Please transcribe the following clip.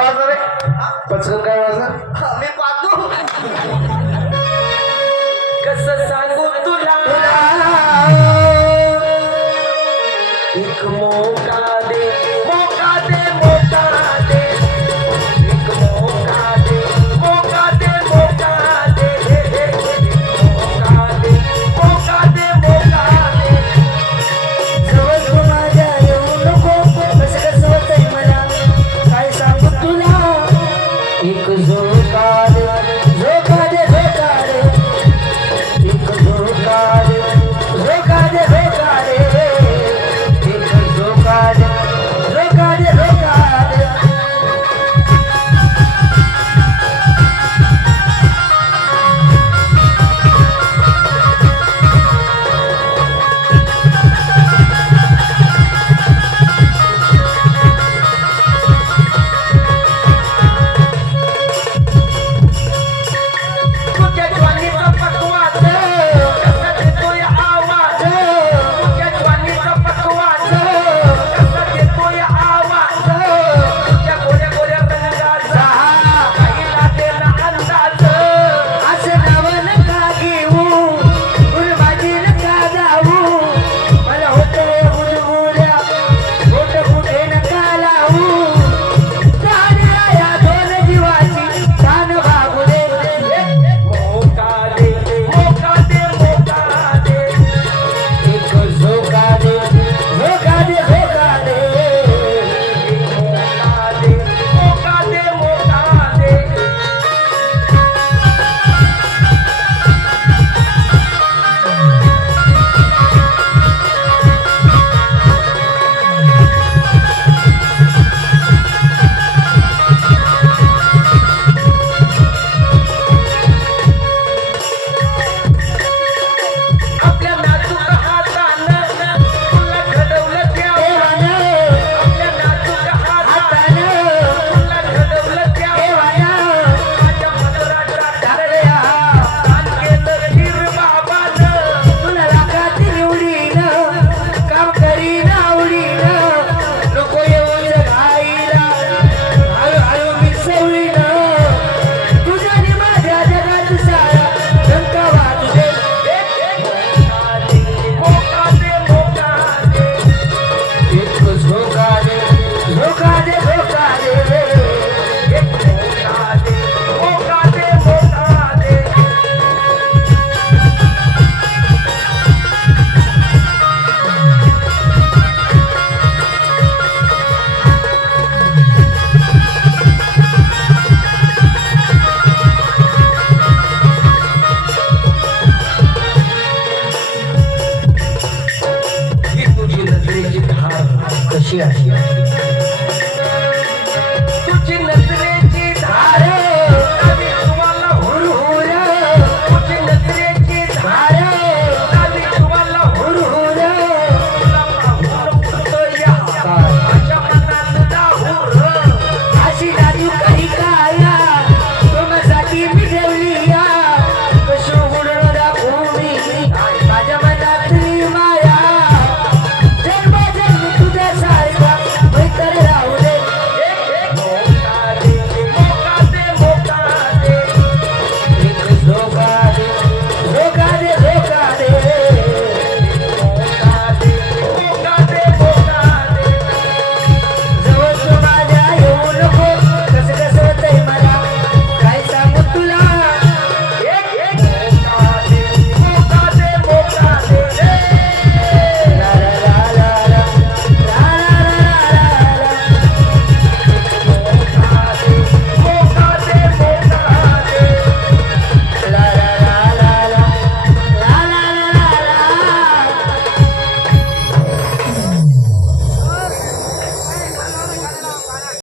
वाजणार आहे पचकन काय वाजणार मी पाहतो. Look at it. Look at it. Look. 谢谢。